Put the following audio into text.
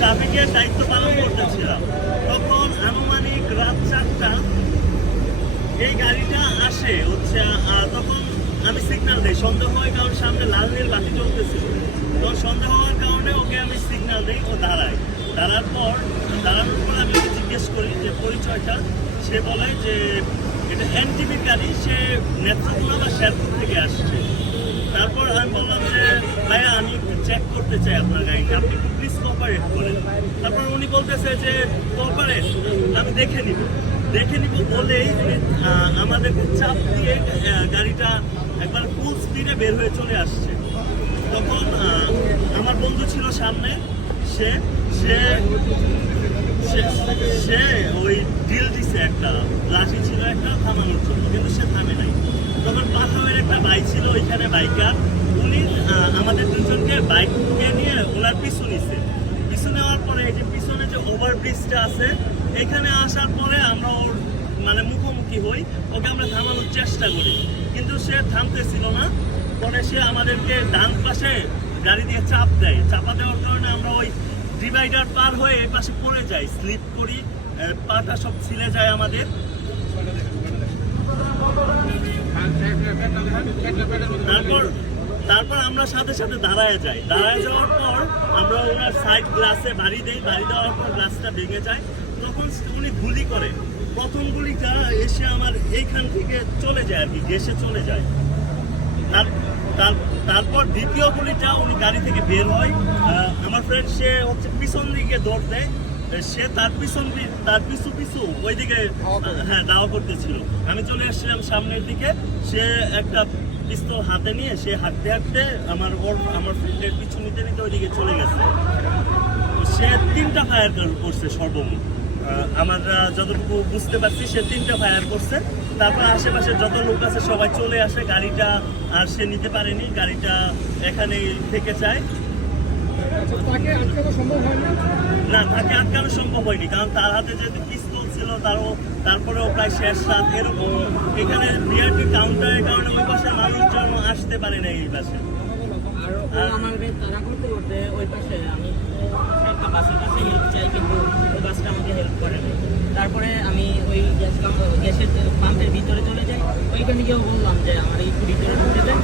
ট্রাফিকের দায়িত্ব পালন করতেছিলাম। তখন আনুমানিক রাত 4টা এই গাড়িটা আসে হচ্ছে। তখন আমি সিগন্যাল দিই, সন্দেহ হয় কারণ সামনে লাল নীল বাতি জ্বলতেছিল। তখন সন্দেহ হওয়ার কারণে ওকে আমি সিগন্যাল দিই, ও দাঁড়ায়। দাঁড়ানোর পর আমি ওকে জিজ্ঞেস করি যে পরিচয়টা। সে বলে যে এটা এনটিভির গাড়ি, সে নেত্রকোনা বা শেরপুর থেকে আসছে। তারপর আমি বললাম যে ভাইয়া আমি একটু চেক করতে চাই আপনার গাড়িটা, আপনি একটু প্লিজ কোঅপারেট করেন। তারপর উনি বলতেছে যে কোঅপারেট আমি দেখে নিব বলেই আমাদেরকে চাপ দিয়ে গাড়িটা একবার ফুল স্পিডে বের হয়ে চলে আসছে। তখন আমার বন্ধু ছিল সামনে, সে সে সে ওই ডিল দিছে, একটা লাঠি ছিল একটা থামানোর জন্য, কিন্তু সে থামে নাই। তখন পাথরের একটা বাইক ছিল ওইখানে, বাইকার উনি আমাদের দুজনকে বাইককে নিয়ে ওনার পিছু নিছে। পিছু নেওয়ার পরে এই যে পিছনে যে ওভারব্রিজটা আছে এখানে আসার পরে আমরা ওর মানে মুখোমুখি হই, ওকে আমরা থামানোর চেষ্টা করি, কিন্তু সে থামতেছিল না। পরে সে আমাদেরকে ডান পাশে গাড়ি দিয়ে চাপ দেয়। চাপা দেওয়ার কারণে আমরা ওই ডিভাইডার পার হয়ে এই পাশে পড়ে যাই, স্লিপ করি, পাটা সব ছিলে যায় আমাদের। তারপর আমরা সাথে সাথে দাঁড়ায় যাওয়ার পর আমরা ওনার সাইড গ্লাসে বাড়ি দেওয়ার পর গ্লাসটা ভেঙে যায়। তখন উনি গুলি করে, প্রথম গুলিটা এসে আমার এইখান থেকে চলে যায় আর কি, ঘেসে চলে যায়। তারপর দ্বিতীয় গুলিটা উনি গাড়ি থেকে বের হয়। আমার ফ্রেন্ড সে হচ্ছে পিছন দিকে দৌড় দেয়, সে তার পিছু ওইদিকে হ্যাঁ দাওয়া করতেছিল। আমি চলে আসছিলাম সামনের দিকে, সে একটা পিস্তল হাতে নিয়ে সে হাঁটতে আমার ফ্রেন্ডের পিছু নিতে ওইদিকে চলে গেছে। সে 3টা ফায়ার করছে সর্বমোট, আমরা যতটুকু বুঝতে পারছি সে 3টা ফায়ার করছে। তারপর আশেপাশে যত লোক আছে সবাই চলে আসে, গাড়িটা আর সে নিতে পারেনি, গাড়িটা এখানেই থেকে যায়। না, তাকে আটকানো সম্ভব হয়নি, কারণ তার হাতে যেহেতু পিস্তল ছিল, তারপরেও প্রায় শেষ রাত এরকম এখানে ভিআইপি কাউন্টারের কারণে ওই পাশে মানুষজন আসতে পারে না এই পাশে। ওই পাশে আমি বাসের কাছে হেল্প চাই, কিন্তু ওই বাসটা আমাকে হেল্প করে না। তারপরে আমি ওই গ্যাসের পাম্পের ভিতরে চলে যাই, ওইখানে গিয়েও বললাম যে আমার একটু ভিতরে ঢুকতে দেন,